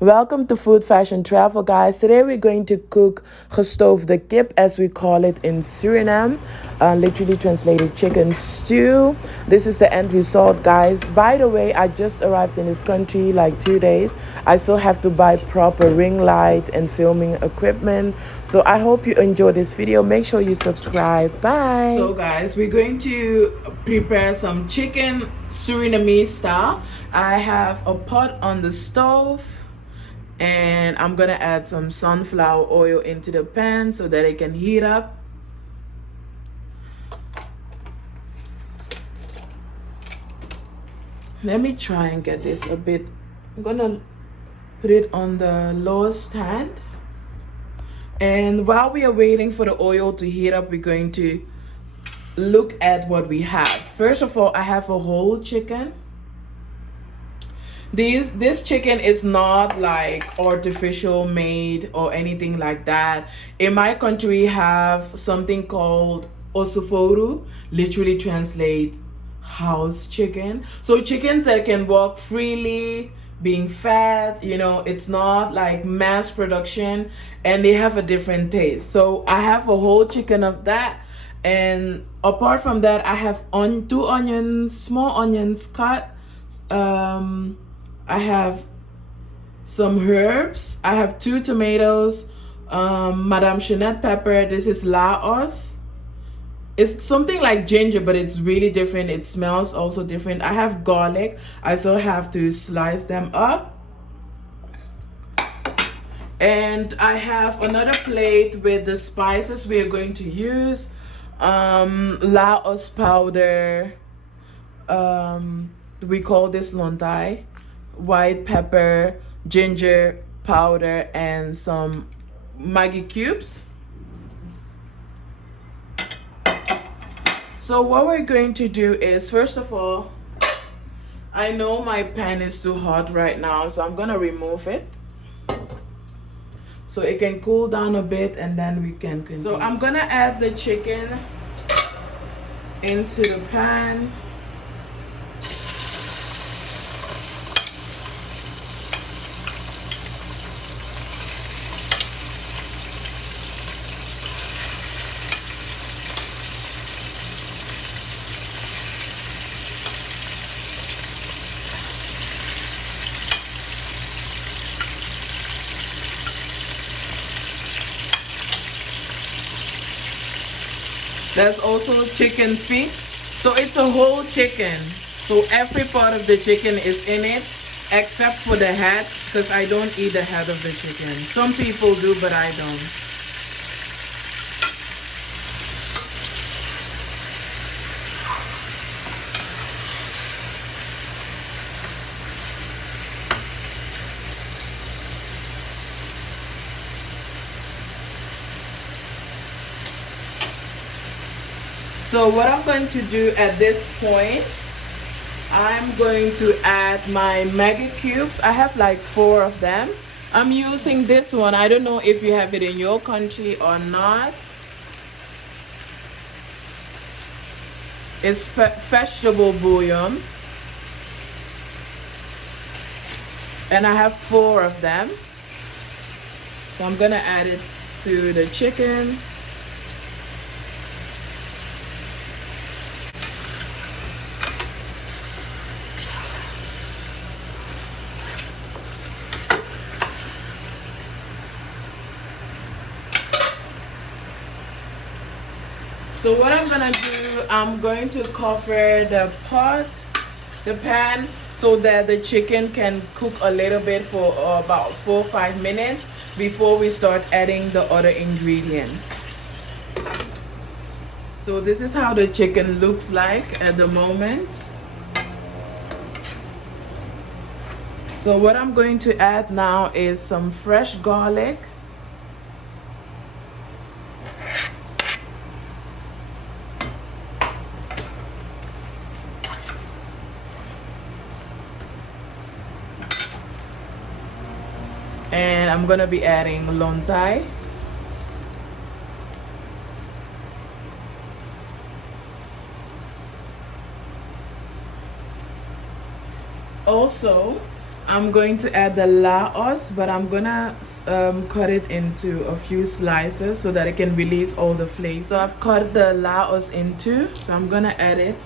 Welcome to Food Fashion Travel, guys. Today we're going to cook gestoofde kip, as we call it in Suriname, literally translated chicken stew. This is the end result, guys. By the way, I just arrived in this country like 2 days. I still have to buy proper ring light and filming equipment. So I hope you enjoy this video. Make sure you subscribe. Bye. So guys, we're going to prepare some chicken Surinamese style. I have a pot on the stove, and I'm gonna add some sunflower oil into the pan so that it can heat up. Let me try and get this a bit. I'm gonna put it on the lowest stand, and while we are waiting for the oil to heat up, we're going to look at what we have. First of all, I have a whole chicken. This chicken is not like artificial made or anything like that. In my country, we have something called osoforu, literally translate house chicken. So chickens that can walk freely, being fed, it's not like mass production, and they have a different taste. So I have a whole chicken of that, and apart from that, I have two onions, small onions cut. I have some herbs. I have 2 tomatoes, Madame Jeanette pepper. This is Laos. It's something like ginger, but it's really different. It smells also different. I have garlic. I still have to slice them up. And I have another plate with the spices we are going to use. Laos powder. We call this Lontai. White pepper, ginger powder, and some Maggi cubes. So what we're going to do is, first of all, I know my pan is too hot right now, so I'm gonna remove it so it can cool down a bit, and then we can continue. So I'm gonna add the chicken into the pan. There's also chicken feet. So it's a whole chicken. So every part of the chicken is in it, except for the head, because I don't eat the head of the chicken. Some people do, but I don't. So what I'm going to do at this point, I'm going to add my Maggi cubes. I have like 4 of them. I'm using this one. I don't know if you have it in your country or not. It's vegetable bouillon. And I have 4 of them. So I'm gonna add it to the chicken. So what I'm gonna do, I'm going to cover the pan, so that the chicken can cook a little bit for about 4 or 5 minutes before we start adding the other ingredients. So this is how the chicken looks like at the moment. So what I'm going to add now is some fresh garlic. And I'm gonna be adding Lontai. Also, I'm going to add the Laos, but I'm gonna cut it into a few slices so that it can release all the flavor. So I've cut the Laos in two, so I'm gonna add it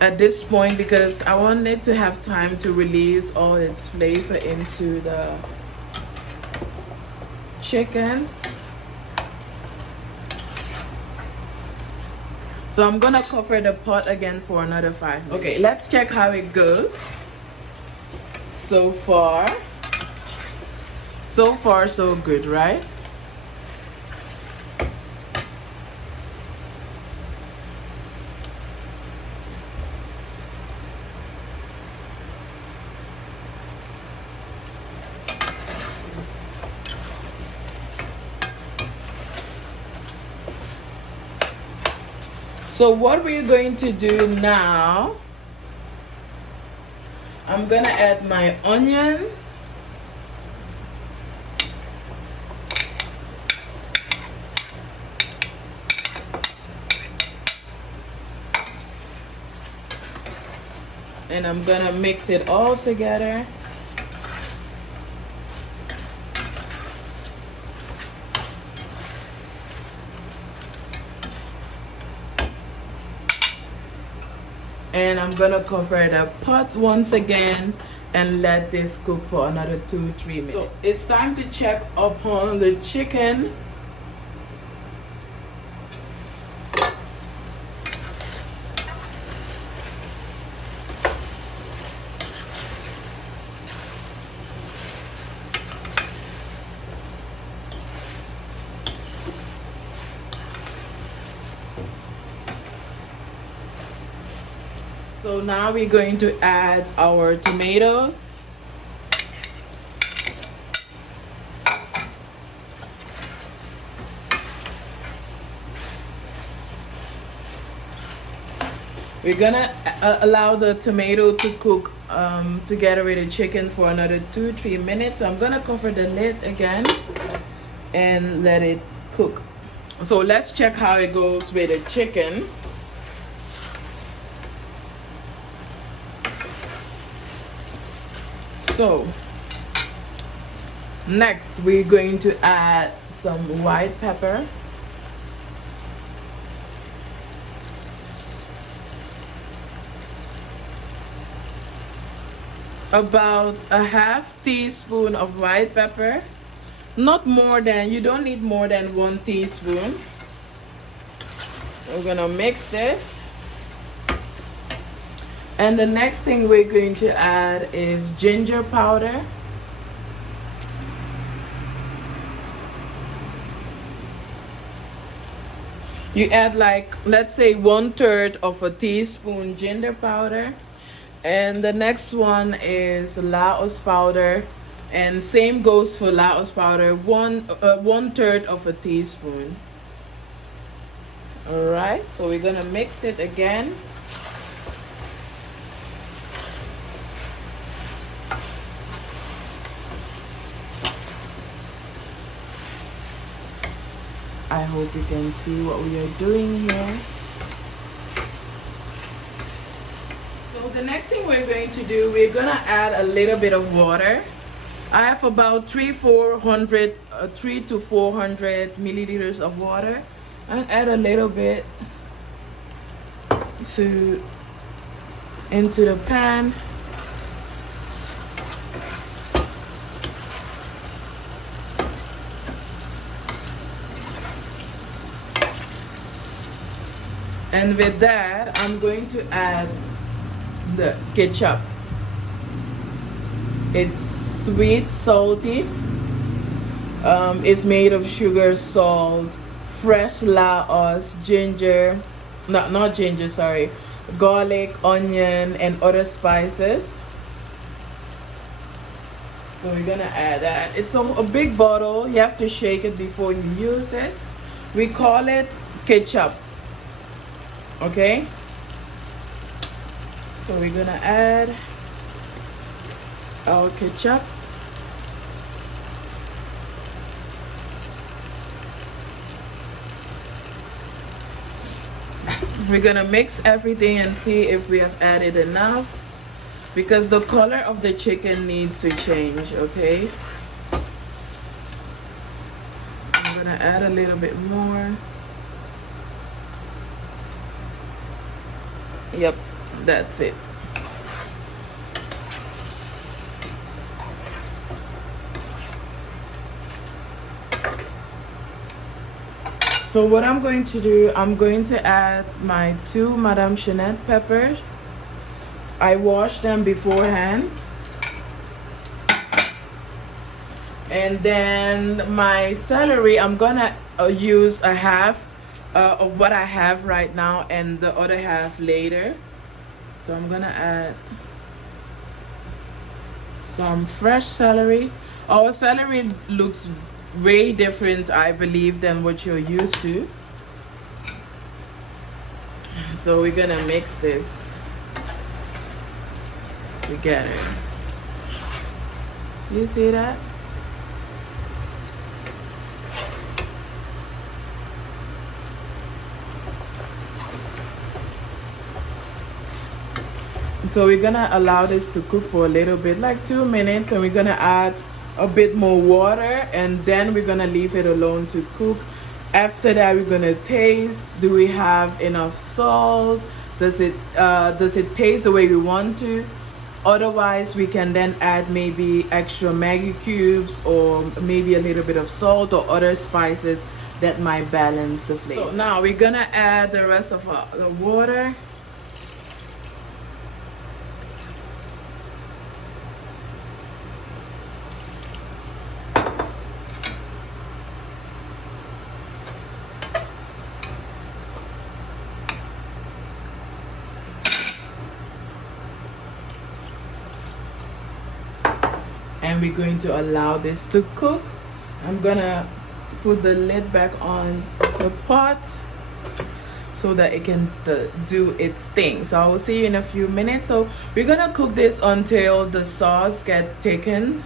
at this point because I want it to have time to release all its flavor into the chicken. So I'm gonna cover the pot again for another 5 minutes. Okay, let's check how it goes. So far so good, right? So what we're going to do now, I'm gonna add my onions. And I'm gonna mix it all together. And I'm gonna cover the pot once again and let this cook for another 2-3 minutes. So it's time to check upon the chicken. So now we're going to add our tomatoes. We're gonna allow the tomato to cook together with the chicken for another 2-3 minutes. So I'm gonna cover the lid again and let it cook. So let's check how it goes with the chicken. So next we're going to add some white pepper. About a half teaspoon of white pepper. Not more than, you don't need more than 1 teaspoon. So we're gonna mix this. And the next thing we're going to add is ginger powder. You add like, let's say 1/3 of a teaspoon ginger powder. And the next one is Laos powder. And same goes for Laos powder, 1/3 of a teaspoon. All right, so we're gonna mix it again. I hope you can see what we are doing here. So the next thing we're going to do, we're gonna add a little bit of water. I have about 3 to 400 milliliters of water, and add a little bit into the pan. And with that, I'm going to add the ketchup. It's sweet, salty. It's made of sugar, salt, fresh Laos, ginger, not ginger, sorry, garlic, onion, and other spices. So we're gonna add that. It's a big bottle. You have to shake it before you use it. We call it ketchup. Okay, so we're gonna add our ketchup. We're gonna mix everything and see if we have added enough. because the color of the chicken needs to change. Okay, I'm gonna add a little bit more. Yep, that's it. So what I'm going to do, I'm going to add my 2 Madame Jeanette peppers. I washed them beforehand. And then my celery, I'm gonna use a half of what I have right now and the other half later. So I'm gonna add some fresh celery. Our celery looks way different, I believe, than what you're used to. So we're gonna mix this together. You see that? So we're gonna allow this to cook for a little bit, like 2 minutes, and we're gonna add a bit more water, and then we're gonna leave it alone to cook. After that, we're gonna taste. Do we have enough salt? Does it taste the way we want to? Otherwise, we can then add maybe extra Maggi cubes or maybe a little bit of salt or other spices that might balance the flavor. So now we're gonna add the rest of the water. And we're going to allow this to cook. I'm gonna put the lid back on the pot so that it can do its thing. So I will see you in a few minutes. So we're gonna cook this until the sauce gets thickened.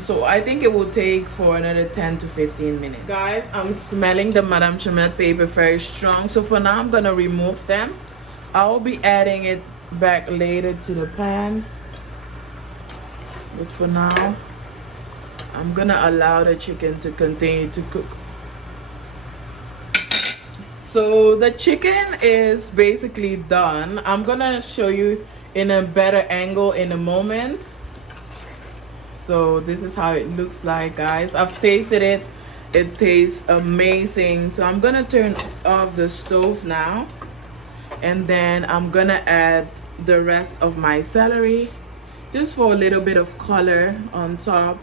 So I think it will take for another 10 to 15 minutes. Guys, I'm smelling the Madame Jeanette paper very strong. So for now, I'm gonna remove them. I'll be adding it back later to the pan. But for now, I'm gonna allow the chicken to continue to cook. So the chicken is basically done. I'm gonna show you in a better angle in a moment. So this is how it looks like, guys. I've tasted it. It tastes amazing. So I'm gonna turn off the stove now. And then I'm gonna add the rest of my celery, just for a little bit of color on top.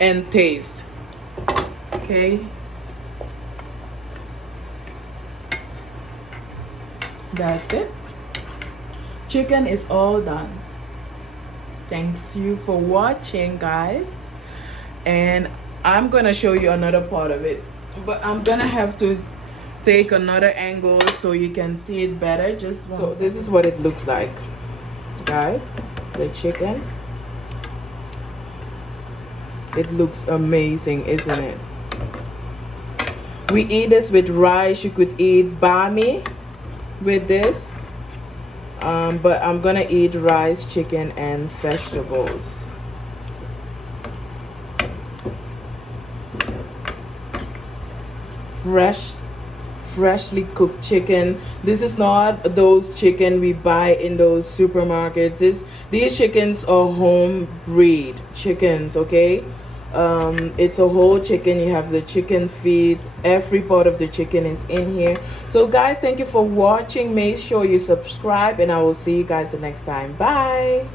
And taste. Okay. That's it. Chicken is all done. Thanks you for watching, guys. And I'm gonna show you another part of it. But I'm gonna have to take another angle so you can see it better. Just so this is what it looks like, guys. The chicken, it looks amazing, isn't it? We eat this with rice. You could eat bami with this, but I'm gonna eat rice, chicken, and vegetables. Freshly cooked chicken. This is not those chicken we buy in those supermarkets. These chickens are home breed chickens, okay? It's a whole chicken. You have the chicken feet. Every part of the chicken is in here. So guys, thank you for watching. Make sure you subscribe, and I will see you guys the next time. Bye.